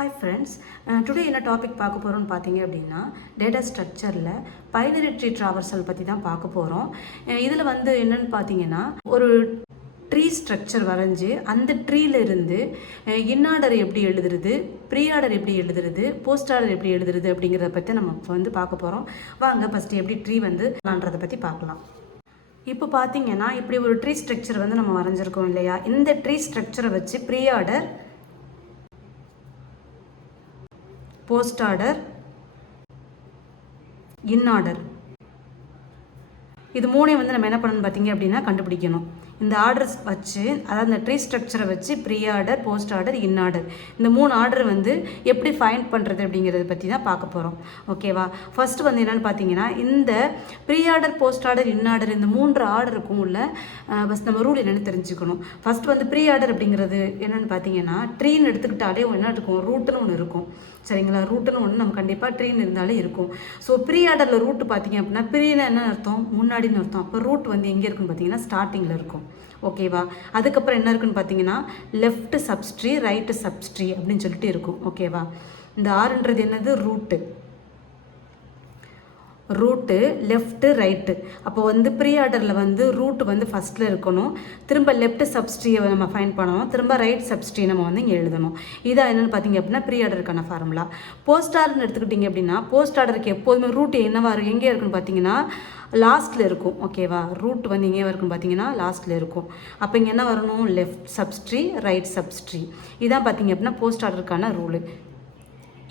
Hi friends, today என்ன topic பார்க்க போகிறோம்னு பார்த்தீங்க அப்படின்னா டேட்டா ஸ்ட்ரக்சரில் பைனரி ட்ரீ ட்ராவர்சல் பற்றி தான் பார்க்க போகிறோம். இதில் என்னென்னு பார்த்தீங்கன்னா ஒரு ட்ரீ ஸ்ட்ரக்சர் வரைஞ்சி அந்த ட்ரீல இருந்து இன்னார்டர் எப்படி எழுதுறது, ப்ரீ ஆர்டர் எப்படி எழுதுறது, போஸ்ட் ஆர்டர் எப்படி எழுதுறது அப்படிங்கிறத பற்றி நம்ம பார்க்க போகிறோம். வாங்க ஃபஸ்ட்டு எப்படி ட்ரீ விளான்றதை பற்றி பார்க்கலாம். இப்போ பார்த்தீங்கன்னா இப்படி ஒரு ட்ரீ ஸ்ட்ரக்சர் நம்ம வரைஞ்சிருக்கோம் இல்லையா. இந்த ட்ரீ ஸ்ட்ரக்சரை வச்சு pre order, post order, in order இது மூணையும் நம்ம என்ன பண்ணணும் பார்த்தீங்க அப்படின்னா கண்டுபிடிக்கணும். இந்த ஆர்டர்ஸ் வச்சு, அதாவது இந்த ட்ரீ ஸ்ட்ரக்சரை வச்சு pre order, post order, in order இந்த 3 ஆர்டர் எப்படி ஃபைண்ட் பண்ணுறது அப்படிங்கிறத பற்றி தான் பார்க்க போகிறோம். ஓகேவா. ஃபர்ஸ்ட் என்னென்னு பார்த்தீங்கன்னா இந்த pre order, post order, in order இந்த 3 ஆர்டருக்கும் உள்ள ஃபஸ்ட் நம்ம ரூல் என்னென்னு தெரிஞ்சுக்கணும். ஃபர்ஸ்ட் ப்ரீ ஆர்டர் அப்படிங்கிறது என்னென்னு பார்த்தீங்கன்னா ட்ரீன்னு எடுத்துக்கிட்டாலே என்ன இருக்கும், ரூட்டுன்னு ஒன்று இருக்கும். சரிங்களா. ரூட்டுன்னு ஒன்று நம்ம கண்டிப்பாக ட்ரீன்னு இருந்தாலே இருக்கும். ஸோ ப்ரீ ஆர்டரில் ரூட்டு பார்த்தீங்க அப்படின்னா ப்ரீனா என்ன அர்த்தம், முன்னாடின்னு அர்த்தம். அப்போ ரூட் எங்கே இருக்குன்னு பார்த்தீங்கன்னா ஸ்டார்டிங்கில் இருக்கும். ஓகேவா. அதுக்கப்புறம் என்ன இருக்குன்னு பார்த்தீங்கன்னா லெஃப்ட் சப்ஸ்ட்ரீ, ரைட்டு சப்ஸ்ட்ரீ அப்படின்னு சொல்லிட்டு இருக்கும். ஓகேவா. இந்த ஆறுன்றது என்னது, ரூட்டு லெஃப்ட்டு ரைட்டு. அப்போ ப்ரீ ஆர்டரில் ரூட்டு ஃபஸ்ட்டில் இருக்கணும். திரும்ப லெஃப்ட் சப்ஸ்ட்ரீயை நம்ம ஃபைண்ட் பண்ணணும். திரும்ப ரைட் சப்ஸ்ட்ரீ நம்ம இங்கே எழுதணும். இதான் என்னென்னு பார்த்தீங்க அப்படின்னா ப்ரீ ஆர்டருக்கான ஃபார்முலா. போஸ்ட் ஆர்டர்னு எடுத்துக்கிட்டிங்க அப்படின்னா போஸ்ட் ஆர்டருக்கு எப்போதுமே ரூட் என்னவா இருக்கும், எங்கே இருக்குன்னு பார்த்தீங்கன்னா லாஸ்ட்டில் இருக்கும். ஓகேவா. ரூட் எங்கே இருக்குன்னு பார்த்தீங்கன்னா லாஸ்ட்டில் இருக்கும். அப்போ இங்கே என்ன வரணும், லெஃப்ட் சப்ஸ்ட்ரீ, ரைட் சப்ஸ்ட்ரீ. இதான் பார்த்தீங்க அப்படின்னா போஸ்ட் ஆர்டருக்கான ரூலு.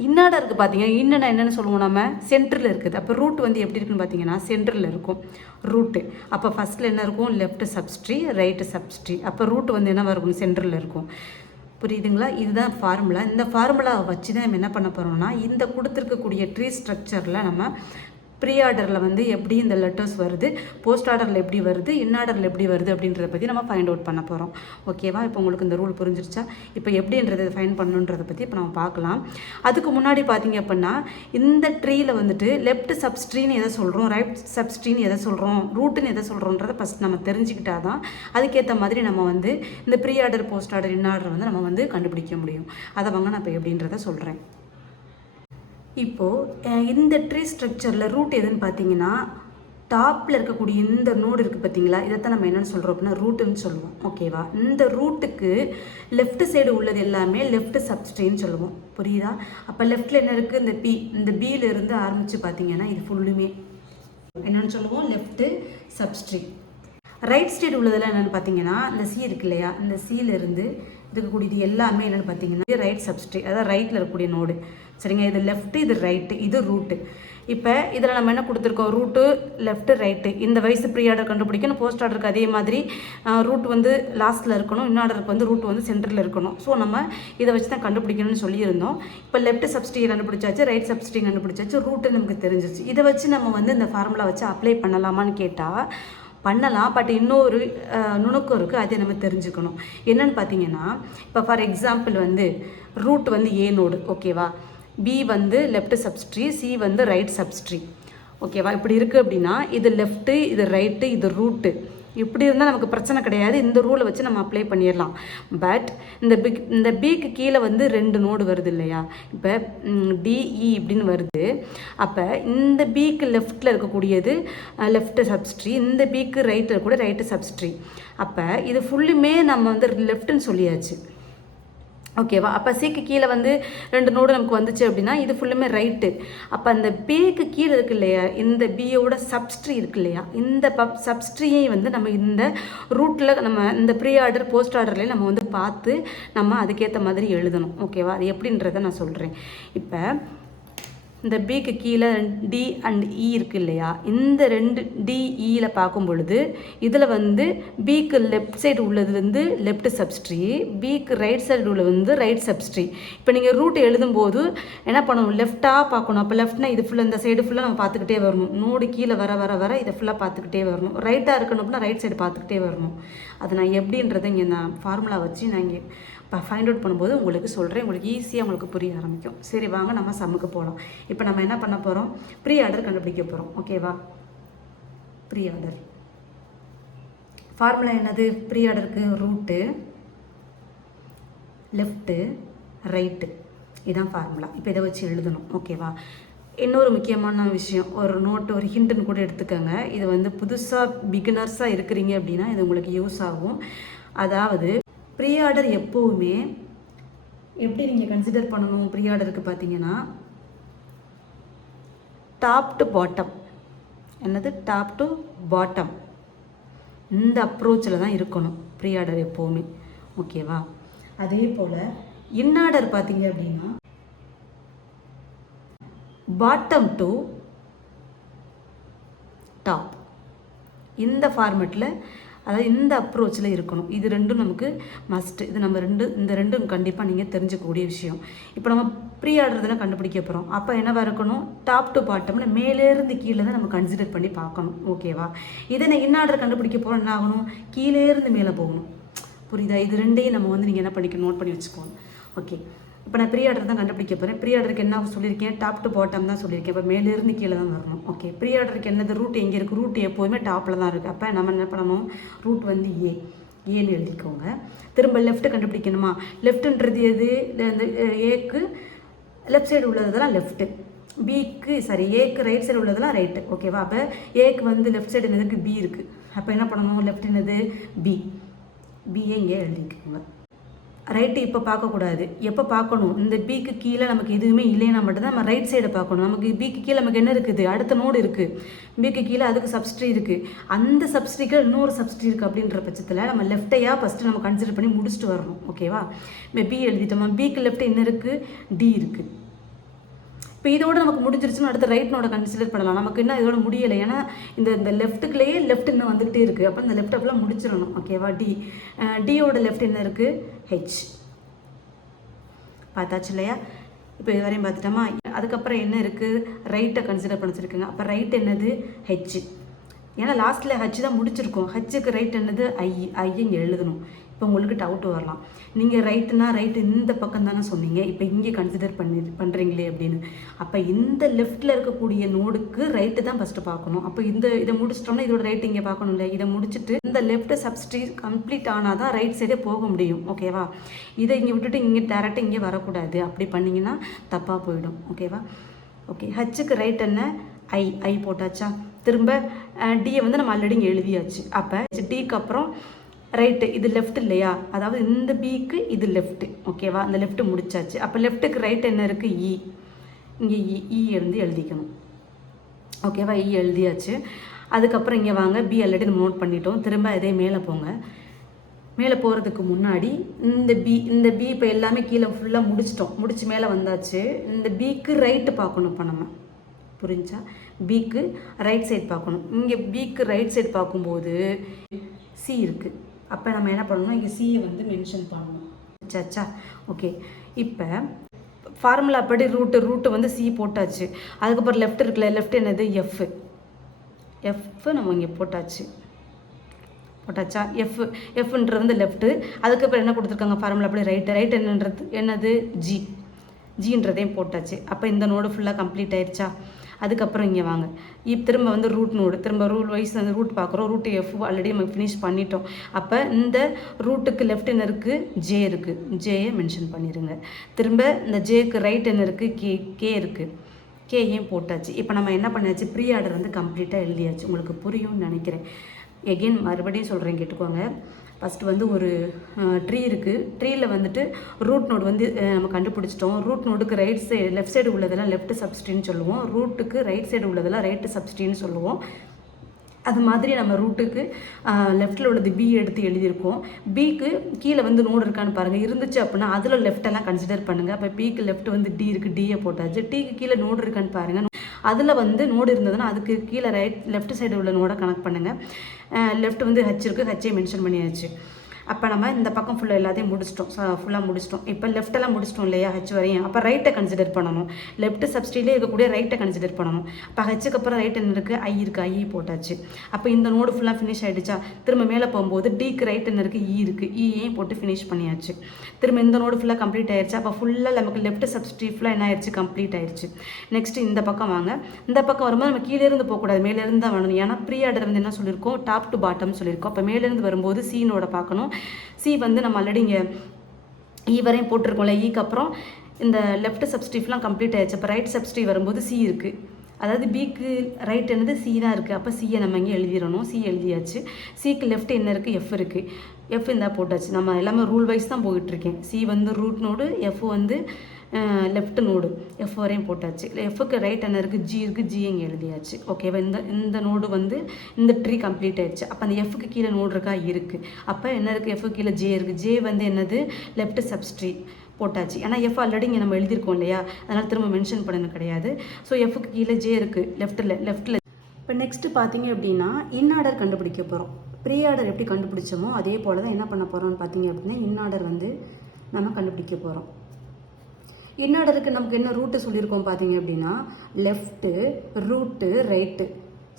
இன்னார்டருக்கு பார்த்தீங்கன்னா இன்னும் என்னென்னு சொல்லுவோம், நம்ம சென்டரில் இருக்குது. அப்போ ரூட் எப்படி இருக்குன்னு பார்த்தீங்கன்னா சென்டரில் இருக்கும் ரூட்டு. அப்போ ஃபஸ்ட்டில் என்ன இருக்கும், லெஃப்ட் சப்ஸ்ட்ரீ, ரைட்டு சப்ஸ்ட்ரீ. அப்போ ரூட் என்னவா இருக்கும், சென்டரில் இருக்கும். புரியுதுங்களா. இதுதான் ஃபார்முலா. இந்த ஃபார்முலாவை வச்சு தான் நம்ம என்ன பண்ண போகிறோம்னா இந்த கொடுத்துருக்கக்கூடிய ட்ரீ ஸ்ட்ரக்சரில் நம்ம ப்ரீ ஆர்டரில் எப்படி இந்த லெட்டர்ஸ் வருது, போஸ்ட் ஆர்டரில் எப்படி வருது, இன் ஆர்டரில் எப்படி வருது அப்படின்றத பற்றி நம்ம ஃபைண்ட் அவுட் பண்ண போகிறோம். ஓகேவா. இப்போ உங்களுக்கு இந்த ரூல் புரிஞ்சிருச்சா. இப்போ எப்படின்றத ஃபைண்ட் பண்ணணுன்றதை பற்றி இப்போ நம்ம பார்க்கலாம். அதுக்கு முன்னாடி பார்த்தீங்க அப்படின்னா இந்த ட்ரீயில் லெஃப்ட் சப்ஸ்ட்ரீன்னு எதை சொல்கிறோம், ரைட் சப்ஸ்ட்ரீன்னு எதை சொல்கிறோம், ரூட்டுன்னு எதை சொல்கிறோன்றதை ஃபஸ்ட் நம்ம தெரிஞ்சுக்கிட்டா தான் அதுக்கேற்ற மாதிரி நம்ம இந்த pre order, post order, in order நம்ம கண்டுபிடிக்க முடியும். அதை நான் இப்போ எப்படின்றத சொல்கிறேன். இப்போது இந்த ட்ரீ ஸ்ட்ரக்சரில் ரூட் எதுன்னு பார்த்தீங்கன்னா டாப்பில் இருக்கக்கூடிய இந்த நோடு இருக்குது பார்த்தீங்களா, இதைத்தான் நம்ம என்னென்னு சொல்கிறோம் அப்படின்னா ரூட்டுன்னு சொல்லுவோம். ஓகேவா. இந்த ரூட்டுக்கு லெஃப்ட் சைடு உள்ளது எல்லாமே லெஃப்ட் சப்ஸ்ட்ரீன்னு சொல்லுவோம். புரியுதா. அப்போ லெஃப்ட்டில் என்ன இருக்குது, இந்த பியிலிருந்து ஆரம்பித்து பார்த்தீங்கன்னா இது ஃபுல்லுமே என்னென்னு சொல்லுவோம், லெஃப்ட்டு சப்ஸ்ட்ரீ. ரைட் சைடு உள்ளதெல்லாம் என்னென்னு பார்த்தீங்கன்னா இந்த சி இருக்கு இல்லையா, இந்த சியிலிருந்து இருக்கக்கூடியது எல்லாமே என்னென்னு பார்த்தீங்கன்னா ரைட் சப்ஸ்ட்ரீ, அதாவது ரைட்டில் இருக்கக்கூடிய நோடு. சரிங்க. இது லெஃப்ட்டு, இது ரைட்டு, இது ரூட்டு. இப்போ இதில் நம்ம என்ன கொடுத்துருக்கோம், ரூட்டு, லெஃப்ட்டு, ரைட்டு. இந்த வயசு ப்ரீ ஆர்டர் கண்டுபிடிக்கணும். போஸ்ட் ஆர்டருக்கு அதே மாதிரி ரூட் லாஸ்ட்டில் இருக்கணும், இன் ஆர்டருக்கு ரூட் சென்டரில் இருக்கணும். ஸோ நம்ம இதை வச்சு தான் கண்டுபிடிக்கணும்னு சொல்லியிருந்தோம். இப்போ லெஃப்ட் சப்ஸ்ட்ரீ கண்டுபிடிச்சாச்சு, ரைட் சப்ஸ்ட்ரீ கண்டுபிடிச்சாச்சு, ரூட்டு நமக்கு தெரிஞ்சிச்சு. இதை வச்சு நம்ம இந்த ஃபார்முலா வச்சு அப்ளை பண்ணலாமான்னு கேட்டால் பண்ணலாம். பட் இன்னொரு நுணுக்கம் இருக்குது, அதை நம்ம தெரிஞ்சுக்கணும். என்னென்னு பார்த்தீங்கன்னா இப்போ for example root A node. ஓகேவா. B left subtree, C right subtree. ஓகேவா. இப்படி இருக்குது அப்படின்னா இது லெஃப்ட்டு, இது ரைட்டு, இது ரூட்டு. இப்படி இருந்தால் நமக்கு பிரச்சனை கிடையாது. இந்த ரூலை வச்சு நம்ம அப்ளை பண்ணிடலாம். பட் இந்த பிக்கு கீழே 2 நோடு வருது இல்லையா. இப்போ டிஇ இப்படின்னு வருது. அப்போ இந்த பிக்கு லெஃப்டில் இருக்கக்கூடியது லெஃப்ட் சப்ஸ்ட்ரீ, இந்த பிக்கு ரைட்டில் இருக்கக்கூடிய ரைட்டு சப்ஸ்ட்ரீ. அப்போ இது ஃபுல்லுமே நம்ம லெஃப்ட்டுன்னு சொல்லியாச்சு. ஓகேவா. அப்போ சிக்கு கீழே 2 நோடு நமக்கு வந்துச்சு அப்படின்னா இது ஃபுல்லுமே ரைட்டு. அப்போ அந்த பிக்கு கீழே இருக்கு இல்லையா, இந்த பியோட சப்ஸ்ட்ரீ இருக்கு இல்லையா, இந்த சப்ஸ்ட்ரீயை நம்ம இந்த ரூட்டில் நம்ம இந்த ப்ரீ ஆர்டர், போஸ்ட் ஆர்டர்லேயே நம்ம பார்த்து நம்ம அதுக்கேற்ற மாதிரி எழுதணும். ஓகேவா. அது எப்படின்றத நான் சொல்கிறேன். இப்போ இந்த பிக்கு கீழே டி அண்ட் இ இருக்குது இல்லையா, இந்த 2 டிஇயில் பார்க்கும் பொழுது இதில் பிக்கு லெஃப்ட் சைடு உள்ளது லெஃப்ட் சப்ஸ்ட்ரீ, பிக்கு ரைட் சைடு உள்ளது ரைட் சப்ஸ்ட்ரீ. இப்போ நீங்கள் ரூட் எழுதும்போது என்ன பண்ணணும், லெஃப்டாக பார்க்கணும். அப்போ லெஃப்ட்னா இது ஃபுல்லாக இந்த சைடு ஃபுல்லாக நம்ம பார்த்துக்கிட்டே வரணும். நோடு கீழே வர வர வர இதை ஃபுல்லாக பார்த்துக்கிட்டே வரணும். ரைட்டாக இருக்கணும் அப்படின்னா ரைட் சைடு பார்த்துக்கிட்டே வரணும். அது நான் எப்படின்றத இங்கே நான் ஃபார்முலா வச்சு நான் இங்கே இப்போ ஃபைண்ட் அவுட் பண்ணும்போது உங்களுக்கு சொல்கிறேன். உங்களுக்கு ஈஸியாக உங்களுக்கு புரிய ஆரம்பிக்கும். சரி வாங்க நம்ம சம்முக்கு போகலாம். இப்போ நம்ம என்ன பண்ண போகிறோம், ப்ரீ ஆர்டர் கண்டுபிடிக்க போகிறோம். ஓகேவா. ப்ரீ ஆர்டர் ஃபார்முலா என்னது, ப்ரீ ஆர்டருக்கு ரூட்டு, லெஃப்ட்டு, ரைட்டு. இதுதான் ஃபார்முலா. இப்போ இதை வச்சு எழுதணும். ஓகேவா? இன்னொரு முக்கியமான விஷயம், ஒரு நோட்டு, ஒரு ஹிண்ட்டுன்னு கூட எடுத்துக்கோங்க. இது வந்து புதுசாக பிகினர்ஸாக இருக்கிறீங்க அப்படின்னா இது உங்களுக்கு யூஸ் ஆகும். அதாவது ப்ரீ ஆர்டர் எப்போவுமே எப்படி நீங்கள் கன்சிடர் பண்ணணும்? ப்ரீ ஆர்டருக்கு பார்த்தீங்கன்னா டாப் டு பாட்டம், என்னது டாப் டு பாட்டம், இந்த அப்ரோச்சில் தான் இருக்கணும் ப்ரீ ஆர்டர் எப்போவுமே. ஓகேவா? அதே போல் இன்ஆர்டர் பார்த்தீங்க அப்படின்னா பாட்டம் டு டாப், இந்த ஃபார்மெட்டில், அதாவது இந்த அப்ரோச்சில் இருக்கணும். இது ரெண்டும் நமக்கு மஸ்ட்டு. இது நம்ம இந்த ரெண்டும் கண்டிப்பாக நீங்கள் தெரிஞ்சுக்கக்கூடிய விஷயம். இப்போ நம்ம ப்ரீ ஆர்டர் தானே கண்டுபிடிக்க போகிறோம். அப்போ என்னவாக இருக்கணும்? டாப் டு பாட்டம்னு மேலேருந்து கீழே தான் நம்ம கன்சிடர் பண்ணி பார்க்கணும். ஓகேவா? இதை நான் இன்ஆர்டர் கண்டுபிடிக்க போகிறோம், என்ன ஆகணும்? கீழேருந்து மேலே போகணும். புரியுதா? இது ரெண்டையும் நம்ம வந்து நீங்கள் என்ன பண்ணிக்கணும்? நோட் பண்ணி வச்சுக்கோங்க. ஓகே, இப்போ நான் ப்ரீ ஆர்டர் தான் கண்டுபிடிக்க போகிறேன். ப்ரீ ஆர்டருக்கு என்ன சொல்லியிருக்கேன்? டாப் டு பாட்டம் தான் சொல்லியிருக்கேன். இப்போ மேலேருந்து கீழே தான் வரணும். ஓகே, ப்ரீ ஆர்டருக்கு என்னது? ரூட் எங்கே இருக்குது? ரூட் எப்போதுமே டாப்பில் தான் இருக்குது. அப்போ நம்ம என்ன பண்ணணும்? ரூட் வந்து ஏன்னு எழுதிக்கோங்க. திரும்ப லெஃப்ட்டு கண்டுபிடிக்கணுமா? லெஃப்ட்டுன்றது எது? இந்த ஏக்கு லெஃப்ட் சைடு உள்ளதெல்லாம் லெஃப்ட்டு, பிக்கு ஏக்கு ரைட் சைடு உள்ளதெல்லாம் ரைட்டு. ஓகேவா? அப்போ ஏக்கு வந்து லெஃப்ட் சைடு என்னதுக்கு? பி இருக்குது. அப்போ என்ன பண்ணணும்? லெஃப்ட் என்னது? பிஏ இங்கே எழுதிக்கோங்க. ரைட்டு இப்போ பார்க்கக்கூடாது. எப்போ பார்க்கணும்? இந்த பிக்கு கீழே நமக்கு எதுவுமே இல்லைன்னா மட்டும்தான் நம்ம ரைட் சைடை பார்க்கணும். நமக்கு பிக்கு கீழே நமக்கு என்ன இருக்குது? அடுத்த நோடு இருக்குது. பிக்கு கீழே அதுக்கு சப்ஸ்ட்ரி இருக்குது. அந்த சப்ஸ்ட்ரிக்கு இன்னொரு சப்ஸ்ட்ரி இருக்குது. அப்படின்ற பட்சத்தில் நம்ம லெஃப்ட்டையாக ஃபஸ்ட்டு நம்ம கன்சிடர் பண்ணி முடிச்சுட்டு வரணும். ஓகேவா? இப்போ பி எழுதிட்டோமா? பிக்கு லெஃப்ட் என்ன இருக்குது? டி இருக்குது. இப்போ இதோட நமக்கு முடிஞ்சிருச்சுன்னு அடுத்த ரைட் நோட கன்சிடர் பண்ணலாம். நமக்கு என்ன இதோட முடியலை, ஏன்னா இந்த லெஃப்ட்டுக்குள்ளேயே லெஃப்ட் இன்னும் வந்துகிட்டே இருக்குது. அப்போ இந்த லெஃப்ட் அப்பெல்லாம் முடிச்சிடணும். ஓகேவா? டியோட லெஃப்ட் என்ன இருக்குது? ஹெச். பார்த்தாச்சு இல்லையா? இப்போ இது வரையும் பார்த்துட்டோமா? அதுக்கப்புறம் என்ன இருக்குது? ரைட்டை கன்சிடர் பண்ணிச்சிருக்குங்க. அப்போ ரைட் என்னது? ஹெச். ஏன்னா லாஸ்ட்டில் ஹச் தான் முடிச்சிருக்கோம். ஹச்சுக்கு ரைட் என்னது? ஐ இங்கே எழுதணும். இப்போ உங்களுக்கு டவுட் வரலாம், நீங்கள் ரைட்டுனா ரைட்டு இந்த பக்கம் தானே சொன்னீங்க, இப்போ இங்கே கன்சிடர் பண்ணுறீங்களே அப்படின்னு. அப்போ இந்த லெஃப்ட்டில் இருக்கக்கூடிய நோடுக்கு ரைட்டு தான் ஃபஸ்ட்டு பார்க்கணும். அப்போ இதை முடிச்சிட்டோம்னா இதோட ரைட் இங்கே பார்க்கணும் இல்லை? இதை முடிச்சுட்டு இந்த லெஃப்ட் சப்ஸ்ட்ரி கம்ப்ளீட் ஆனால் தான் ரைட் சைடே போக முடியும். ஓகேவா? இதை இங்கே விட்டுட்டு இங்கே டேரெக்டாக இங்கே வரக்கூடாது. அப்படி பண்ணிங்கன்னா தப்பாக போயிடும். ஓகேவா? ஓகே, ஹச்சுக்கு ரைட் என்ன? ஐ போட்டாச்சா? திரும்ப டியை வந்து நம்ம ஆல்ரெடி இங்கே எழுதியாச்சு. அப்போ டிக்கு அப்புறம் ரைட்டு, இது லெஃப்ட் இல்லையா? அதாவது இந்த பிக்கு இது லெஃப்ட்டு. ஓகேவா? இந்த லெஃப்ட்டு முடிச்சாச்சு. அப்போ லெஃப்ட்டுக்கு ரைட் என்ன இருக்குது? இங்கே இருந்து எழுதிக்கணும். ஓகேவா? எழுதியாச்சு. அதுக்கப்புறம் இங்கே வாங்க, பி ஆல்ரெடி நம்ம நோட் பண்ணிட்டோம். திரும்ப இதே மேலே போங்க. மேலே போகிறதுக்கு முன்னாடி இந்த பி இப்போ எல்லாமே கீழே ஃபுல்லாக முடிச்சிட்டோம். முடிச்சு மேலே வந்தாச்சு. இந்த பிக்கு ரைட்டு பார்க்கணும். இப்போ நம்ம புரிஞ்சா? பிக்கு ரைட் சைடு பார்க்கணும். இங்கே பிக்கு ரைட் சைடு பார்க்கும்போது சி இருக்குது. அப்போ நம்ம என்ன பண்ணணும்? இங்கே சியை வந்து மென்ஷன் பண்ணணும். சச்சா? ஓகே, இப்போ ஃபார்முலா படி ரூட்டு வந்து சி போட்டாச்சு. அதுக்கப்புறம் லெஃப்ட் இருக்குல்ல, லெஃப்ட் என்னது? எஃப் நம்ம இங்கே போட்டாச்சா? எஃப்ன்றது வந்து லெஃப்ட்டு. அதுக்கப்புறம் என்ன கொடுத்துருக்காங்க? ஃபார்முலா படி ரைட் என்னது? ஜின்றதையும் போட்டாச்சு. அப்போ இந்த நோடு ஃபுல்லாக கம்ப்ளீட் ஆயிடுச்சா? அதுக்கப்புறம் இங்கே வாங்க, திரும்ப வந்து ரூட் நோடு, திரும்ப ரூல் வைஸ் அந்த ரூட் பார்க்குறோம். ரூட்டு எஃப் ஆல்ரெடி நம்ம ஃபினிஷ் பண்ணிட்டோம். அப்போ இந்த ரூட்டுக்கு லெஃப்ட் என்ன இருக்குது? ஜே இருக்குது. ஜேயை மென்ஷன் பண்ணிடுங்க. திரும்ப இந்த ஜேக்கு ரைட் என்ன இருக்குது? கே இருக்குது. கேயும் போட்டாச்சு. இப்போ நம்ம என்ன பண்ணியாச்சு? ப்ரீ ஆர்டர் வந்து கம்ப்ளீட்டாக எழுதியாச்சு. உங்களுக்கு புரியும்னு நினைக்கிறேன். எகெயின் மறுபடியும் சொல்கிறேன், கேட்டுக்கோங்க. ஃபஸ்ட்டு வந்து ஒரு ட்ரீ இருக்குது. ட்ரீயில் வந்துட்டு ரூட் நோடு வந்து நம்ம கண்டுபிடிச்சிட்டோம். ரூட் நோடுக்கு லெஃப்ட் சைடு உள்ளதெல்லாம் லெஃப்ட் சப்ஸ்ட்ரின்னு சொல்லுவோம். ரூட்டுக்கு ரைட் சைடு உள்ளதெல்லாம் ரைட்டு சப்ஸ்ட்ரின்னு சொல்லுவோம். அது மாதிரி நம்ம ரூட்டுக்கு லெஃப்ட்டில் உள்ளது பி எடுத்து எழுதியிருக்கோம். பிக்கு கீழே வந்து நோடு இருக்கான்னு பாருங்கள். இருந்துச்சு அப்படின்னா அதில் லெஃப்டெல்லாம் கன்சிடர் பண்ணுங்கள். அப்போ பிக்கு லெஃப்ட் வந்து டி இருக்குது, டியை போட்டாச்சு. டிக்கு கீழே நோடு இருக்கான்னு பாருங்கள். அதில் வந்து நோடு இருந்ததுன்னா அதுக்கு கீழே லெஃப்ட் சைடு உள்ள நோடை கனெக்ட் பண்ணுங்கள். லெஃப்ட் வந்து ஹச் இருக்குது, ஹச்சை மென்ஷன் பண்ணியாச்சு. அப்போ நம்ம இந்த பக்கம் ஃபுல்லாக எல்லாத்தையும் முடிச்சிட்டோம். இப்போ லெஃப்டெல்லாம் முடிச்சிட்டோம் இல்லையா? ஹச் வரையும். அப்போ ரைட்டை கன்சிடர் பண்ணணும். லெஃப்ட் சப்ஸ்ட்ரியிலே இருக்கக்கூடிய ரைட்டை கன்சிடர் பண்ணணும். அப்போ ஹச்சுக்கு அப்புறம் ரைட் என்ன இருக்குது? ஐ இருக்குது. ஐ போட்டாச்சு. அப்போ இந்த நோடு ஃபுல்லாக ஃபினிஷ் ஆகிடுச்சா? திரும்ப மேலே போகும்போது டிக்கு ரைட் என்ன இருக்குது? இருக்குது. இஏயும் போட்டு ஃபினிஷ் பண்ணியாச்சு. திரும்ப இந்த நோடு ஃபுல்லாக கம்ப்ளீட் ஆயிடுச்சு. அப்போ ஃபுல்லாக நமக்கு லெஃப்ட் சப்ஸ்ட்ரி ஃபுல்லாக என்ன ஆயிடுச்சு? கம்ப்ளீட் ஆயிடுச்சு. நெக்ஸ்ட்டு இந்த பக்கம் வாங்க. இந்த பக்கம் வரும்போது நம்ம கீழேருந்து போகக்கூடாது, மேலேருந்து தான் வரணும். ஏன்னா ப்ரீ ஆர்டர் வந்து என்ன சொல்லியிருக்கோம்? டாப் டு பாட்டம் சொல்லியிருக்கோம். அப்போ மேலேருந்து வரும்போது சீனோட பார்க்கணும். சி வந்து நம்ம ஆல்ரெடி இங்கே வரையும் போட்டிருக்கோம்ல. ஈக்கு அப்புறம் இந்த லெஃப்ட் சப்ஸ்டிஃப்லாம் கம்ப்ளீட் ஆயிடுச்சு. அப்போ ரைட் சப்ஸ்டிவ் வரும்போது சி இருக்குது. அதாவது பிக்கு ரைட் என்னது சி தான் இருக்குது. அப்போ சியை நம்ம இங்கே எழுதிடணும். சி எழுதியாச்சு. சிக்கு லெஃப்ட் என்ன இருக்குது, எஃப் இருக்குது. எஃப் இந்த போட்டாச்சு. நம்ம எல்லாமே ரூல் வைஸ் தான் போயிட்டுருக்கேன். சி வந்து ரூட் நோடு, எஃப் வந்து லெஃப்ட் நோடு, எஃப் வரையும் போட்டாச்சு. எஃப்க்கு ரைட் என்ன இருக்குது, ஜி இருக்குது. ஜி இங்கே எழுதியாச்சு. ஓகேவா. இந்த நோடு வந்து இந்த ட்ரீ கம்ப்ளீட் ஆயிடுச்சு. அப்போ அந்த எஃப்க்கு கீழே நோடு இருக்கா, இருக்குது. அப்போ என்ன இருக்குது, எஃப்க்கு கீழே ஜே இருக்குது. ஜே வந்து என்னது, லெஃப்ட் சப்ஸ்ட்ரீ போட்டாச்சு. ஏன்னா எஃப் ஆல்ரெடி இங்கே நம்ம எழுதியிருக்கோம் இல்லையா, அதனால் திரும்ப மென்ஷன் பண்ணணும் கிடையாது. ஸோ எஃப்க்கு கீழே ஜே இருக்குது லெஃப்ட்டில். இப்போ நெக்ஸ்ட்டு பார்த்தீங்க அப்படின்னா இன்ஆர்டர் கண்டுபிடிக்க போகிறோம். ப்ரீ ஆர்டர் எப்படி கண்டுபிடிச்சோமோ அதே போல் தான் என்ன பண்ண போகிறோம்னு பார்த்தீங்க அப்படின்னா இன்ஆர்டர் வந்து நம்ம கண்டுபிடிக்க போகிறோம். இன்ஆர்டருக்கு நமக்கு என்ன ரூட்டு சொல்லியிருக்கோம் பார்த்தீங்க அப்படின்னா லெஃப்ட்டு, ரூட்டு, ரைட்டு.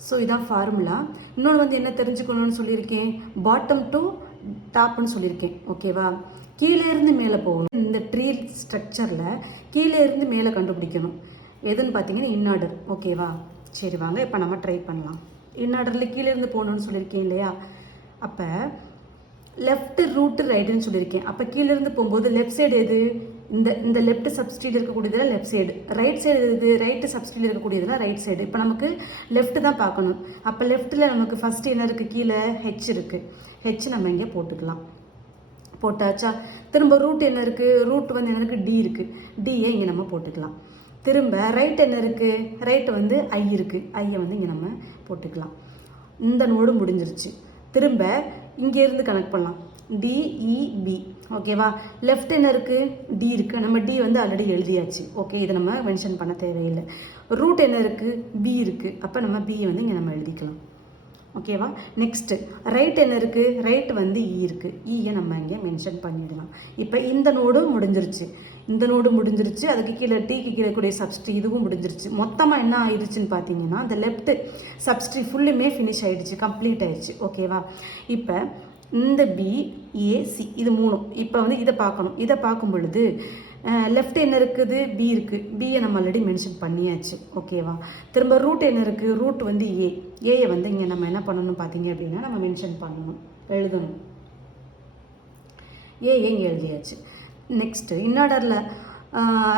ஸோ இதான் ஃபார்முலா. இன்னொன்று வந்து என்ன தெரிஞ்சுக்கணும்னு சொல்லியிருக்கேன், பாட்டம் டு டாப்னு சொல்லியிருக்கேன். ஓகேவா. கீழே இருந்து மேலே போகணும். இந்த ட்ரீ ஸ்ட்ரக்சரில் கீழே இருந்து மேலே கண்டுபிடிக்கணும். எதுன்னு பார்த்தீங்கன்னா இன்ஆர்டர். ஓகேவா. சரி வாங்க இப்போ நம்ம ட்ரை பண்ணலாம். இன்ஆர்டரில் கீழே இருந்து போகணுன்னு சொல்லியிருக்கேன் இல்லையா. அப்போ லெஃப்ட்டு, ரூட்டு, ரைட்டுன்னு சொல்லியிருக்கேன். அப்போ கீழேருந்து போகும்போது லெஃப்ட் சைடு எது, இந்த லெஃப்ட் சப்ஸ்டியூட் இருக்கக்கூடியதெல்லாம் லெஃப்ட் சைடு. ரைட் சைடு எது, ரைட்டு சப்ஸ்டியூட் இருக்கக்கூடியதெல்லாம் ரைட் சைடு. இப்போ நமக்கு லெஃப்ட்டு தான் பார்க்கணும். அப்போ லெஃப்ட்டில் நமக்கு ஃபஸ்ட்டு என்ன இருக்குது, கீழே ஹெச் இருக்குது. ஹெச் நம்ம இங்கே போட்டுக்கலாம். போட்டாச்சா. திரும்ப ரூட் என்ன இருக்குது, ரூட் வந்து என்ன இருக்குது, டி இருக்குது. டியை இங்கே நம்ம போட்டுக்கலாம். திரும்ப ரைட் என்ன இருக்குது, ரைட் வந்து ஐ இருக்குது. ஐயை வந்து இங்கே நம்ம போட்டுக்கலாம். இந்த நோடு முடிஞ்சிருச்சு. திரும்ப இங்கேருந்து கனெக்ட் பண்ணலாம். டிஇபி. ஓகேவா. லெஃப்ட் என்ன இருக்குது, டி இருக்குது. நம்ம டி வந்து ஆல்ரெடி எழுதியாச்சு. ஓகே, இதை நம்ம மென்ஷன் பண்ண தேவையில்லை. ரூட் என்ன இருக்குது, பி இருக்குது. அப்போ நம்ம பியை வந்து இங்கே நம்ம எழுதிக்கலாம். ஓகேவா. நெக்ஸ்ட்டு ரைட் என்ன இருக்குது, ரைட் வந்து இ இருக்குது. இயை நம்ம இங்கே மென்ஷன் பண்ணிடலாம். இப்போ இந்த நோடும் முடிஞ்சிருச்சு. இந்த நோடு முடிஞ்சிருச்சு. அதுக்கு கீழே டீக்கு கீழே கூடிய சப்ஸ்ட்ரி இதுவும் முடிஞ்சிருச்சு. மொத்தமாக என்ன ஆயிடுச்சுன்னு பார்த்தீங்கன்னா அந்த லெஃப்ட் சப்ஸ்ட்ரி ஃபுல்லுமே ஃபினிஷ் ஆகிடுச்சு, கம்ப்ளீட் ஆயிடுச்சு. ஓகேவா. இப்போ இந்த பிஏசி இது மூணும் இப்போ வந்து இதை பார்க்கணும். இதை பார்க்கும் பொழுது லெஃப்ட் என்ன இருக்குது, பி இருக்குது. பியை நம்ம ஆல்ரெடி மென்ஷன் பண்ணியாச்சு. ஓகேவா. திரும்ப ரூட் என்ன இருக்குது, ரூட் வந்து ஏயை வந்து இங்கே நம்ம என்ன பண்ணணும் பார்த்தீங்க அப்படின்னா நம்ம மென்ஷன் பண்ணணும், எழுதணும். ஏஐ இங்கே எழுதியாச்சு. நெக்ஸ்ட்டு இன்ஆர்டரில்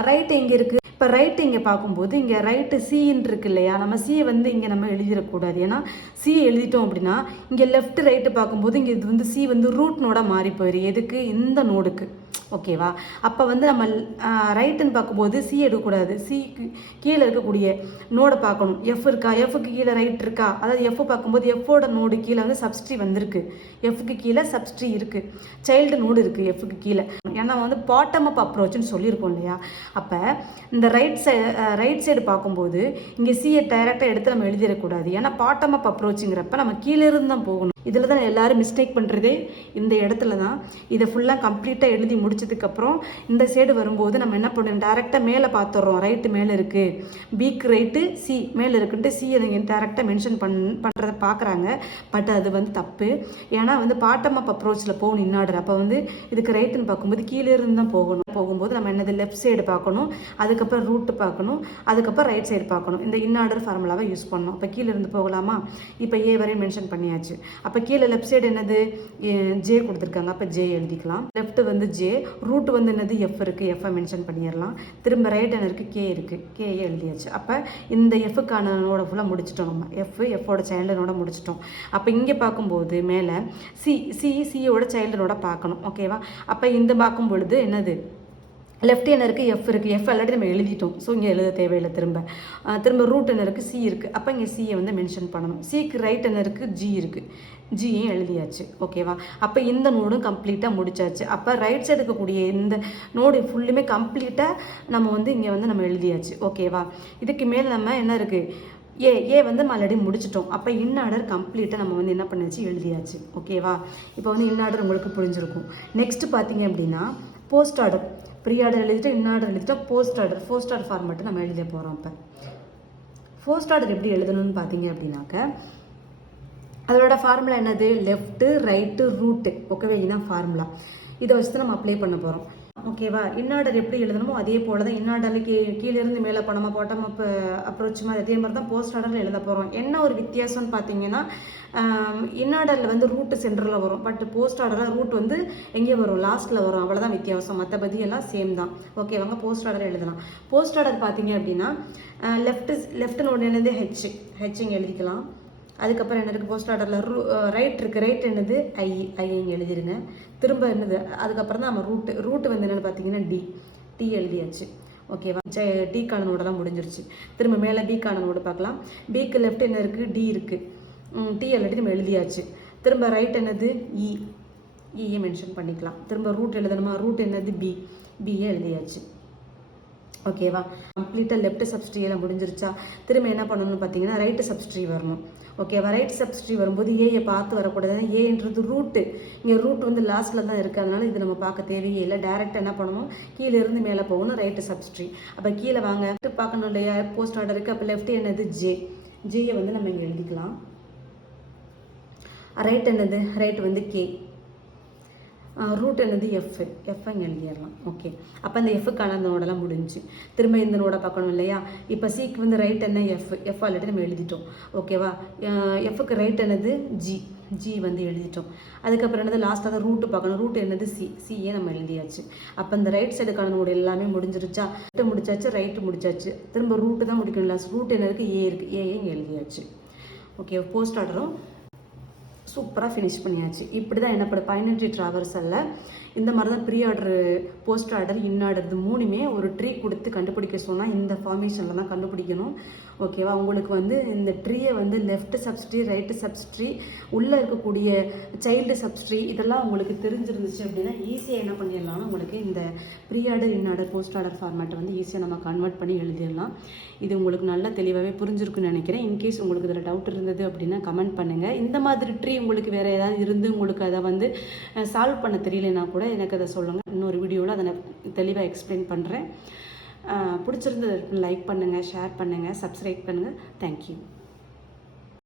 ரைட் எங்கே இருக்குது. இப்போ ரைட்டு இங்கே பார்க்கும்போது இங்கே ரைட்டு சின்னு இருக்கு இல்லையா, நம்ம சியை வந்து இங்கே நம்ம எழுதிடக்கூடாது. ஏன்னா சி எழுதிட்டோம் அப்படின்னா இங்கே லெஃப்ட் ரைட்டு பார்க்கும்போது இங்கே இது வந்து சி வந்து ரூட் நோடாக மாறி போயிடும். எதுக்கு, இந்த நோடுக்கு. ஓகேவா. அப்போ வந்து நம்ம ரைட்டுன்னு பார்க்கும்போது சி எடுக்கக்கூடாது. சிக்கு கீழே இருக்கக்கூடிய நோடை பார்க்கணும். எஃப் இருக்கா, எஃப்க்கு கீழே ரைட் இருக்கா. அதாவது எஃப் பார்க்கும்போது எஃப்போட நோடு கீழே வந்து சப்ஸ்ட்ரி வந்திருக்கு. எஃப்க்கு கீழே சப்ஸ்ட்ரி இருக்குது. சைல்டு நோடு இருக்குது எஃப்க்கு கீழே. ஏன்னா வந்து பாட்டம் அப் அப்ரோச்சுன்னு சொல்லியிருக்கோம் இல்லையா. அப்போ இந்த ரைட் சைடு பார்க்கும்போது இங்கே சியை டைரெக்டாக எடுத்து நம்ம எழுதிடக்கூடாது. ஏன்னா பாட்டம் அப் அப்ரோச்சுங்கிறப்ப நம்ம கீழே இருந்து தான் போகணும். இதில் தான் எல்லோரும் மிஸ்டேக் பண்ணுறதே இந்த இடத்துல தான். இதை ஃபுல்லாக கம்ப்ளீட்டாக எழுதி முடிச்சதுக்கப்புறம் இந்த சைடு வரும்போது நம்ம என்ன பண்ணுறோம், டேரெக்டாக மேலே பார்த்துட்றோம். ரைட்டு மேலே இருக்குது, பிக்கு ரைட்டு சி மேலே இருக்குன்ட்டு சியை நீங்கள் டேரெக்டாக மென்ஷன் பண்ணுறதை பார்க்குறாங்க. பட் அது வந்து தப்பு. ஏன்னா வந்து பாட்டம் அப் அப்ரோச்சில் போகணும் இன்ஆர்டர். அப்போ வந்து இதுக்கு ரைட்டுன்னு பார்க்கும்போது கீழே இருந்து தான் போகும்போது நம்ம என்னது லெஃப்ட் சைடு பார்க்கணும், அதுக்கப்புறம் ரூட்டு பார்க்கணும், அதுக்கப்புறம் ரைட் சைடு பார்க்கணும். இந்த இன்ஆர்டர் ஃபார்முலாவை யூஸ் பண்ணணும். இப்போ கீழே இருந்து போகலாமா. இப்போ ஏ வரையும் மென்ஷன் பண்ணியாச்சு. அப்போ கீழே லெஃப்ட் சைடு என்னது ஜே கொடுத்துருக்காங்க. அப்போ ஜே எழுதிக்கலாம். லெஃப்ட் வந்து ஜே, ரூட் வந்து என்னது எஃப் இருக்குது. எஃப்ஐ மென்ஷன் பண்ணிடலாம். திரும்ப ரைட் என்ன இருக்குது, கே இருக்குது. கேஏ எழுதியாச்சு. அப்போ இந்த எஃப்க்கான நோட ஃபுல்லாக முடிச்சிட்டோம். நம்ம எஃப்போட சைல்டு நோட முடிச்சிட்டோம். அப்போ இங்கே பார்க்கும்போது மேலே சியோட சைல்டு நோட பார்க்கணும். ஓகேவா. அப்போ இந்த பார்க்கும் பொழுது என்னது லெஃப்ட் என்ன இருக்குது, எஃப் இருக்குது. எஃப் ஆல்ரெடி நம்ம எழுதிட்டோம். ஸோ இங்கே எழுத தேவையில்லை. திரும்ப ரூட் என்ன இருக்குது, சி இருக்குது. அப்போ இங்கே சியை வந்து மென்ஷன் பண்ணணும். சிக்கு ரைட் என்ன இருக்குது, ஜி இருக்குது. ஜியும் எழுதியாச்சு. ஓகேவா. அப்போ இந்த நோடும் கம்ப்ளீட்டாக முடிச்சாச்சு. அப்போ ரைட் சைடு இருக்கக்கூடிய இந்த நோடு ஃபுல்லுமே கம்ப்ளீட்டாக நம்ம வந்து இங்கே வந்து நம்ம எழுதியாச்சு. ஓகேவா. இதுக்கு மேலே நம்ம என்ன இருக்குது, ஏ வந்து ஆல்ரெடி முடிச்சிட்டோம். அப்போ இன்ஆர்டர் கம்ப்ளீட்டாக நம்ம வந்து என்ன பண்ணியாச்சு, எழுதியாச்சு. ஓகேவா. இப்போ வந்து இன்ஆர்டர் உங்களுக்கு புரிஞ்சிருக்கும். நெக்ஸ்ட் பார்த்தீங்க அப்படின்னா போஸ்ட் ஆர்டர். ப்ரீ ஆர்டர் எழுதிட்டு இன்ஆர்டர் எழுதிட்டா போஸ்ட் ஆர்டர் ஃபார்மேட்டு நம்ம எழுத போகிறோம். இப்போ போஸ்ட் ஆர்டர் எப்படி எழுதணும்னு பார்த்தீங்க அப்படின்னாக்க அதோட ஃபார்முலா என்னது, லெஃப்ட்டு, ரைட்டு, ரூட்டு. ஓகேவா. இதுதான் ஃபார்முலா. இதை வச்சு தான் நம்ம அப்ளை பண்ண போகிறோம். ஓகேவா. இன்னார்டர் எப்படி எழுதணுமோ அதே போல் தான் இன்னார்டரில் கீழேருந்து மேலே போனோமா பாட்டம் அப் அப்ரோச் மாதிரி அதே மாதிரி தான் போஸ்ட் ஆர்டரில் எழுத போகிறோம். என்ன ஒரு வித்தியாசம்னு பார்த்தீங்கன்னா இன்னார்டரில் வந்து ரூட்டு சென்டரில் வரும், பட் போஸ்ட் ஆர்டரில் ரூட் வந்து எங்கே வரும், லாஸ்ட்டில் வரும். அவ்வளோதான் வித்தியாசம், மற்றபடி எல்லாம் சேம் தான். ஓகேவாங்க. போஸ்ட் ஆர்டர் எழுதலாம். போஸ்ட் ஆர்டர் பார்த்தீங்க அப்படின்னா லெஃப்ட் நோடு என்னது ஹெச்சிங் எழுதிக்கலாம். அதுக்கப்புறம் என்ன இருக்குது போஸ்ட் ஆர்டரில் ரைட் இருக்குது, ரைட் என்னது ஐங்க எழுதிருங்க. திரும்ப என்னது அதுக்கப்புறம் தான் நம்ம ரூட்டு வந்து என்னென்னு பார்த்தீங்கன்னா டி எழுதியாச்சு. ஓகேவா. டீக்கான நோடெல்லாம் முடிஞ்சிருச்சு. திரும்ப மேலே பிக்கான நோடு பார்க்கலாம். பிக்கு லெஃப்ட் என்ன இருக்குது, டி இருக்குது. டி ஆல்ரெடி நம்ம எழுதியாச்சு. திரும்ப ரைட் என்னது இஏ மென்ஷன் பண்ணிக்கலாம். திரும்ப ரூட் எழுதணுமா, ரூட் என்னது பிஏ எழுதியாச்சு. ஓகேவா. கம்ப்ளீட்டாக லெஃப்ட் சப்ஸ்ட்ரீ எல்லாம் முடிஞ்சிருச்சா. திரும்ப என்ன பண்ணணும்னு பார்த்தீங்கன்னா ரைட்டு சப்ஸ்ட்ரீ வரணும். ஓகேவா. ரைட் சப்ஸ்ட்ரீ வரும்போது ஏயை பார்த்து வரக்கூடாது. ஏன்றது ரூட்டு, இங்கே ரூட் வந்து லாஸ்ட்டில் தான் இருக்குது, அதனால இது நம்ம பார்க்க தேவையே இல்லை. டேரெக்டாக என்ன பண்ணணும், கீழே இருந்து மேலே போகணும், ரைட்டு சப்ஸ்ட்ரீ. அப்போ கீழே வாங்க பார்க்கணும் இல்லையா போஸ்ட் ஆர்டருக்கு. அப்போ லெஃப்ட் என்னது ஜேயை வந்து நம்ம இங்கே எழுதிக்கலாம். ரைட் என்னது, ரைட் வந்து கே, ரூட் என்னது எஃப் இங்கே எழுதிடலாம். ஓகே. அப்போ அந்த எஃப்க்கான நோடெல்லாம் முடிஞ்சு. திரும்ப இந்த நோடை பார்க்கணும் இல்லையா. இப்போ சிக்கு வந்து ரைட் என்ன எஃப் ஆல்ரெடி நம்ம எழுதிட்டோம். ஓகேவா. எஃப்க்கு ரைட் என்னது ஜி வந்து எழுதிட்டோம். அதுக்கப்புறம் என்னது லாஸ்ட்டாக தான் ரூட்டு பார்க்கணும். ரூட் என்னது சிஏ நம்ம எழுதியாச்சு. அப்போ இந்த ரைட் சைடுக்கான நோடு எல்லாமே முடிஞ்சிருச்சா. ரைட்டு முடிச்சாச்சு, ரைட்டு முடிச்சாச்சு. திரும்ப ரூட்டு தான் முடிக்கணும். லாஸ்ட் ரூட் என்ன இருக்குது, ஏ இருக்குது, ஏ இங்கே எழுதியாச்சு. ஓகே. போஸ்ட் ஆர்டரும் சூப்பராக ஃபினிஷ் பண்ணியாச்சு. இப்படி தான் என்னப்பட பைனரி ட்ராவர்சலில் இந்த மாதிரி தான் pre order, post order, in order இது மூணுமே ஒரு ட்ரீ கொடுத்து கண்டுபிடிக்க சொன்னால் இந்த ஃபார்மேஷனில் தான் கண்டுபிடிக்கணும். ஓகேவா. உங்களுக்கு வந்து இந்த ட்ரீயை வந்து லெஃப்ட் சப்ஸ்ட்ரீ, ரைட்டு சப்ஸ்ட்ரீ, உள்ளே இருக்கக்கூடிய சைல்டு சப்ஸ்ட்ரீ இதெல்லாம் உங்களுக்கு தெரிஞ்சிருந்துச்சு அப்படின்னா ஈஸியாக என்ன பண்ணிடலாம்னா உங்களுக்கு இந்த pre order, in order, post order ஃபார்மேட்டை வந்து ஈஸியாக நம்ம கன்வெர்ட் பண்ணி எழுதிடலாம். இது உங்களுக்கு நல்லா தெளிவாகவே புரிஞ்சிருக்குன்னு நினைக்கிறேன். இன்கேஸ் உங்களுக்கு இதில் டவுட் இருந்தது அப்படின்னா கமெண்ட் பண்ணுங்கள். இந்த மாதிரி ட்ரீ உங்களுக்கு வேறு ஏதாவது இருந்து உங்களுக்கு அதை வந்து சால்வ் பண்ண தெரியலனா கூட எனக்கு அதை சொல்லுங்கள். இன்னொரு வீடியோவில் அதை நான் தெளிவாக எக்ஸ்பிளைன் பண்ணுறேன். பிடிச்சிருந்தது லைக் பண்ணுங்கள், ஷேர் பண்ணுங்கள், சப்ஸ்கிரைப் பண்ணுங்கள். தேங்க்யூ.